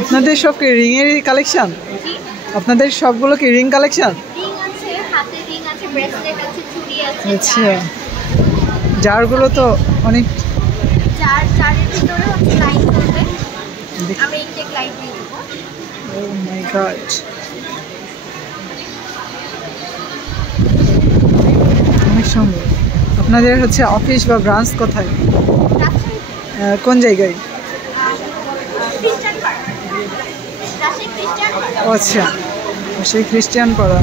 আপনাদের সব কি রিং এর কালেকশন? আপনাদের সবগুলো কি রিং কালেকশন? রিং আছে, হাতে রিং আছে, ব্রেসলেট আছে, চুড়ি আছে। আচ্ছা, জারগুলো তো অনেক। জারের ভিতরে হচ্ছে লাইট করবে, আমি ইনটেক লাইট দিয়ে দেবো। ও মাই গড, অনেক সুন্দর। আপনাদের হচ্ছে অফিস বা ব্রাঞ্চ কোথায়? কোন জায়গায়? খ্রিস্টান পাড়া। আচ্ছা, সেই খ্রিস্টান পাড়া।